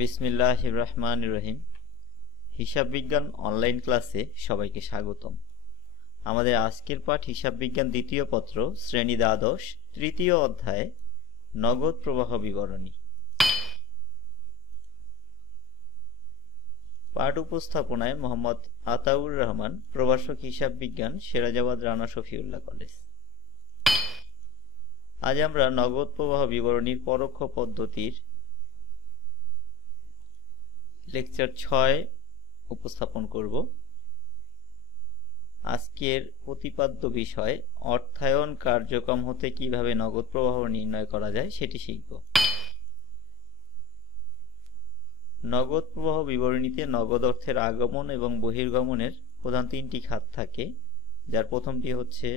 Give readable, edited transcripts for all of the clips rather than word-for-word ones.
বিসমিল্লাহির রহমানির রহিম। হিসাব বিজ্ঞান অনলাইন ক্লাসে সবাইকে স্বাগতম। আমাদের আজকের পাঠ হিসাব বিজ্ঞান দ্বিতীয় পত্র শ্রেণী দ্বাদশ তৃতীয় অধ্যায় নগদ প্রবাহ বিবরণী। পাঠ উপস্থাপনায় মোহাম্মদ আতাউর রহমান, প্রভাষক হিসাব বিজ্ঞান, সিরাজাবাদ রানা শফিউল্লাহ কলেজ। আজ আমরা নগদ প্রবাহ বিবরণীর পরোক্ষ পদ্ধতির লেকচার 6 উপস্থাপন করব। আজকের প্রতিপাদ্য বিষয় অর্থায়ন কার্যক্রম হতে কিভাবে নগদ প্রবাহ নির্ণয় করা যায় সেটি শিখব। নগদ প্রবাহ বিবরণীতে নগদ অর্থের আগমন এবং বহির্গমনের প্রধান তিনটি খাত থাকে, যার প্রথমটি হচ্ছে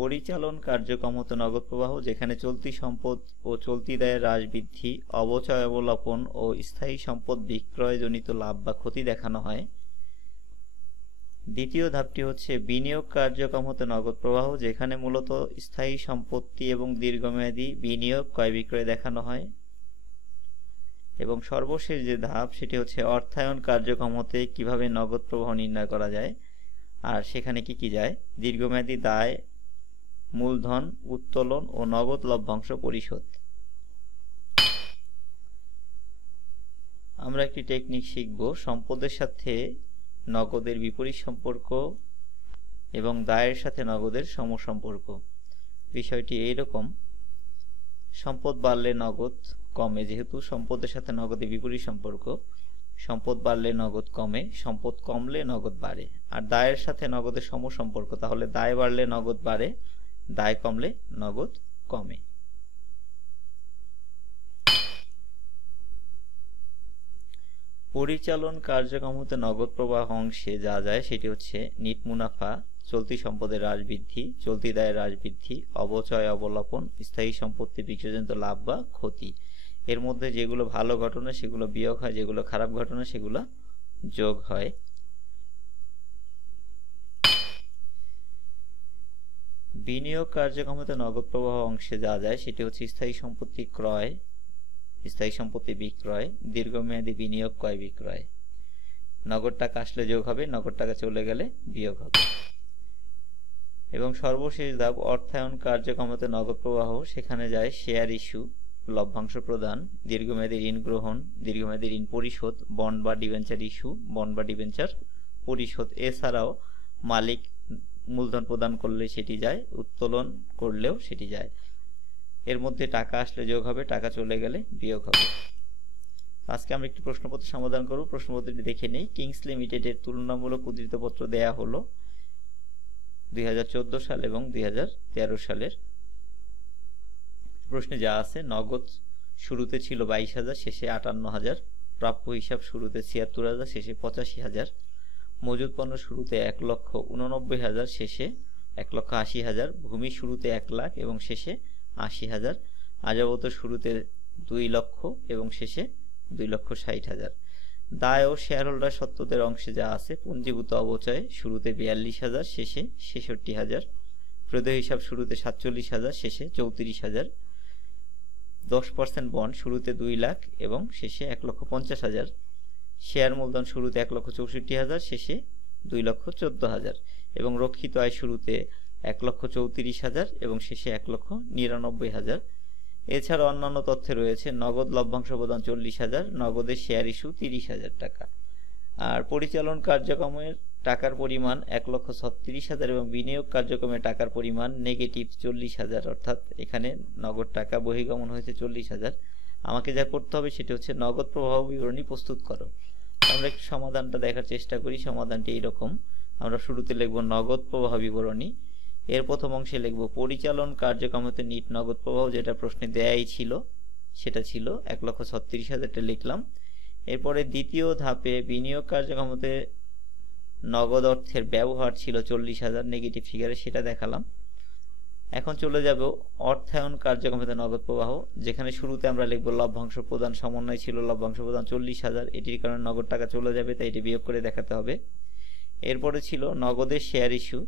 পরিচালন কার্যক্রম হতে নগদ প্রবাহ, যেখানে চলতি সম্পদ ও চলতি দায়ের হ্রাস বৃদ্ধি, অবচয় অবলোপন ও স্থায়ী সম্পদ বিক্রয়জনিত লাভ বা ক্ষতি দেখানো হয়। দ্বিতীয় ধাপটি হচ্ছে বিনিয়োগ কার্যক্রম হতে নগদ প্রবাহ, যেখানে মূলত স্থায়ী সম্পত্তি এবং দীর্ঘমেয়াদী বিনিয়োগ ক্রয় বিক্রয় দেখানো হয়। এবং সর্বশেষ যে ধাপ সেটি হচ্ছে অর্থায়ন কার্যক্রম হতে কিভাবে নগদ প্রবাহ নির্ণয় করা যায়, আর সেখানে কি কি যায়: দীর্ঘমেয়াদী দায়, মূলধন উত্তোলন ও নগদ লভ্যাংশ পরিশোধ। আমরা একটি টেকনিক শিখব সম্পদের সাথে নগদের বিপরীত সম্পর্ক এবং দায়ের সাথে নগদের সমসম্পর্ক। বিষয়টি এইরকম: সম্পদ বাড়লে নগদ কমে, যেহেতু সম্পদের সাথে নগদের বিপরীত সম্পর্ক। সম্পদ বাড়লে নগদ কমে, সম্পদ কমলে নগদ বাড়ে। আর দায়ের সাথে নগদের সমসম্পর্ক, তাহলে দায় বাড়লে নগদ বাড়ে, দায় কমলে নগদ কমে। পরিচালন কার্যক্রম হতে নগদ প্রবাহ অংশে যা যায় সেটি হচ্ছে নিট মুনাফা, চলতি সম্পদের হ্রাস বৃদ্ধি, চলতি দায়ের হ্রাস বৃদ্ধি, অবচয় অবলোপন, স্থায়ী সম্পত্তি বিক্রয়জনিত লাভ বা ক্ষতি। এর মধ্যে যেগুলো ভালো ঘটনা সেগুলো বিয়োগ হয়, যেগুলো খারাপ ঘটনা সেগুলো যোগ হয়। বিনিয়োগ কার্যক্রম হতে নগদ প্রবাহ অংশে যা যায় সেটি হচ্ছে স্থায়ী সম্পত্তি ক্রয়, স্থায়ী সম্পত্তি বিক্রয়, দীর্ঘমেয়াদী বিনিয়োগ ক্রয় বিক্রয়। নগদ টাকা আসলে যোগ হবে, নগদ টাকা চলে গেলে বিয়োগ হবে। এবং সর্বশেষ ধাপ অর্থায়ন কার্যক্রম হতে নগদ প্রবাহ, সেখানে যায় শেয়ার ইস্যু, লভ্যাংশ প্রদান, দীর্ঘমেয়াদী ঋণ গ্রহণ, দীর্ঘমেয়াদী ঋণ পরিশোধ, বন্ড বা ডিবেঞ্চার ইস্যু, বন্ড বা ডিবেঞ্চার পরিশোধ। এছাড়াও মালিক মূলধন প্রদান করলে সেটি যায়, উত্তোলন করলেও সেটি যায়। এর মধ্যে টাকা আসলে যোগ হবে, টাকা চলে গেলে বিয়োগ হবে। আজকে আমরা একটি প্রশ্নপত্র সমাধান করব। প্রশ্নপত্রটি দেখে নেই। কিংস লিমিটেডের তুলনামূলক উদ্ধৃতপত্র দেয়া হলো 2014 সাল এবং 2013 সালের। প্রশ্নে যা আছে: নগদ শুরুতে ছিল 22,000, শেষে 58,000। প্রাপ্য হিসাব শুরুতে 76,000, শেষে 85,000। মজুদ পণ্য শুরুতে 1,89,000, শেষে 1,80,000। ভূমি শুরুতে 1 লাখ এবং শেষে 80,000। আযাবত শুরুতে 2 লক্ষ এবং শেষে 2,60,000। দায় ও শেয়ার হোল্ডার সত্ত্বদের অংশে যা আছে: পুঞ্জীভূত অবচয় শুরুতে 42,000, শেষে 66,000। প্রদেয় হিসাব শুরুতে 47,000, শেষে 34,000। 10% বন্ড শুরুতে 2 লাখ এবং শেষে 1,50,000। শেয়ার মূলধন শুরুতে 1,64,000, শেষে 2,14,000। এবং রক্ষিত আয় শুরুতে 1,34,000 এবং শেষে 1,99,000। এছাড়া অন্যান্য তথ্যে রয়েছে নগদ লভ্যাংশ প্রদান 40,000, নগদের শেয়ার ইস্যু 30,000 টাকা। আর পরিচালন কার্যক্রমের টাকার পরিমাণ 1,36,000 এবং বিনিয়োগ কার্যক্রমের টাকার পরিমাণ নেগেটিভ 40,000, অর্থাৎ এখানে নগদ টাকা বহির্গমন হয়েছে 40,000। আমাকে যা করতে হবে সেটি হচ্ছে নগদ প্রবাহ বিবরণী প্রস্তুত করো। আমরা একটু সমাধানটা দেখার চেষ্টা করি। সমাধানটি এইরকম: আমরা শুরুতে লিখব নগদ প্রবাহ বিবরণী। এর প্রথম অংশে লিখব পরিচালন কার্যক্রম হতে নিট নগদ প্রবাহ, যেটা প্রশ্নে দেয়াই ছিল, সেটা ছিল 1,36,000টা লিখলাম। এরপরে দ্বিতীয় ধাপে বিনিয়োগ কার্যক্রম হতে নগদ অর্থের ব্যবহার ছিল 40,000 নেগেটিভ ফিগারে, সেটা দেখালাম। এখন চলে যাব অর্থায়ন কার্যক্রম হতে নগদ প্রবাহ, যেখানে শুরুতে আমরা লিখব লভ্যাংশ প্রদান। সমন্বয় ছিল লভ্যাংশ প্রদান 40,000, এটির কারণে নগদ টাকা চলে যাবে, তাই এটি বিয়োগ করে দেখাতে হবে। এরপরে ছিল নগদের শেয়ার ইস্যু,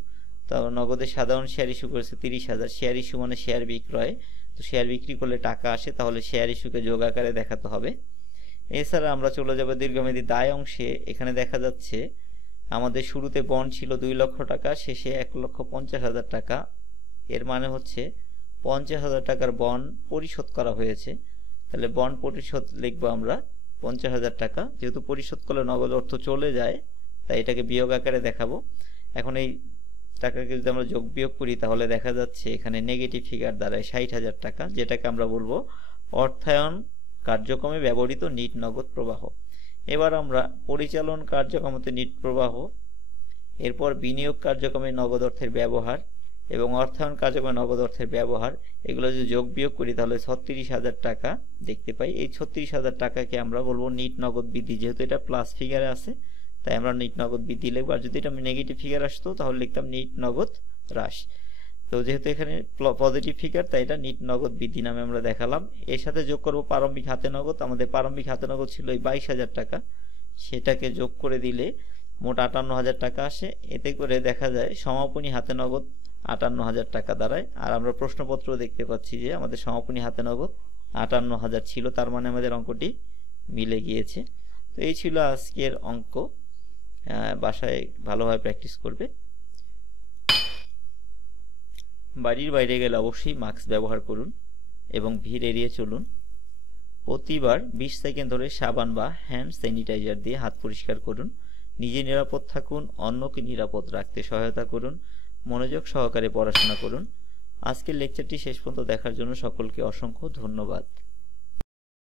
তো নগদের সাধারণ শেয়ার ইস্যু করেছে 30,000। শেয়ার ইস্যু মানে শেয়ার বিক্রয়, তো শেয়ার বিক্রি করলে টাকা আসে, তাহলে শেয়ার ইস্যুকে যোগ আকারে দেখাতে হবে। এছাড়া আমরা চলে যাব দীর্ঘমেয়াদী দায় অংশে। এখানে দেখা যাচ্ছে আমাদের শুরুতে বন্ড ছিল 2 লক্ষ টাকা, শেষে 1,50,000 টাকা। এর মানে হচ্ছে 50,000 টাকার বন্ড পরিশোধ করা হয়েছে। তাহলে বন্ড পরিশোধ লিখবো আমরা 50,000 টাকা। যেহেতু পরিশোধ করলে নগদ অর্থ চলে যায়, তাই এটাকে বিয়োগ আকারে দেখাবো। এখন এই টাকাকে যদি আমরা যোগ বিয়োগ করি তাহলে দেখা যাচ্ছে এখানে নেগেটিভ ফিগার দাঁড়ায় 60,000 টাকা, যেটাকে আমরা বলবো অর্থায়ন কার্যক্রমে ব্যবহৃত নিট নগদ প্রবাহ। এবার আমরা পরিচালন কার্যক্রমে নিট প্রবাহ, এরপর বিনিয়োগ কার্যক্রমে নগদ অর্থের ব্যবহার এবং অর্থায়ন কার্যক্রমে নগদ অর্থের ব্যবহার, এগুলো যদি যোগ বিয়োগ করি তাহলে 36,000 টাকা দেখতে পাই। এই 36,000 টাকাকে আমরা বলবো নিট নগদ বৃদ্ধি। যেহেতু এটা প্লাস ফিগারে আছে তাই আমরা নিট নগদ বৃদ্ধি লিখবো, আর যদি এটা নেগেটিভ ফিগার আসতো তাহলে লিখতাম নিট নগদ হ্রাস। তো যেহেতু এখানে পজিটিভ ফিগার তাই এটা নিট নগদ বৃদ্ধি নামে আমরা দেখালাম। এর সাথে যোগ করব প্রারম্ভিক হাতে নগদ। আমাদের প্রারম্ভিক হাতে নগদ ছিল এই 22,000 টাকা, সেটাকে যোগ করে দিলে মোট 58,000 টাকা আসে। এতে করে দেখা যায় সমাপনী হাতে নগদ 58,000 টাকা দাঁড়ায়। আর আমরা প্রশ্নপত্র দেখতে পাচ্ছি যে আমাদের সমাপনী হাতে নগদ 58,000 ছিল, তার মানে আমাদের অঙ্কটি মিলে গিয়েছে। তো এই ছিল আজকের অঙ্ক। বাসায় ভালোভাবে প্র্যাকটিস করবে। বাড়ির বাইরে গেলে অবশ্যই মাস্ক ব্যবহার করুন এবং ভিড় এড়িয়ে চলুন। প্রতিবার 20 সেকেন্ড ধরে সাবান বা হ্যান্ড স্যানিটাইজার দিয়ে হাত পরিষ্কার করুন। নিজে নিরাপদ থাকুন, অন্যকে নিরাপদ রাখতে সহায়তা করুন। মনোযোগ সহকারে পড়াশোনা করুন। আজকের লেকচারটি শেষ পর্যন্ত দেখার জন্য সকলকে অসংখ্য ধন্যবাদ।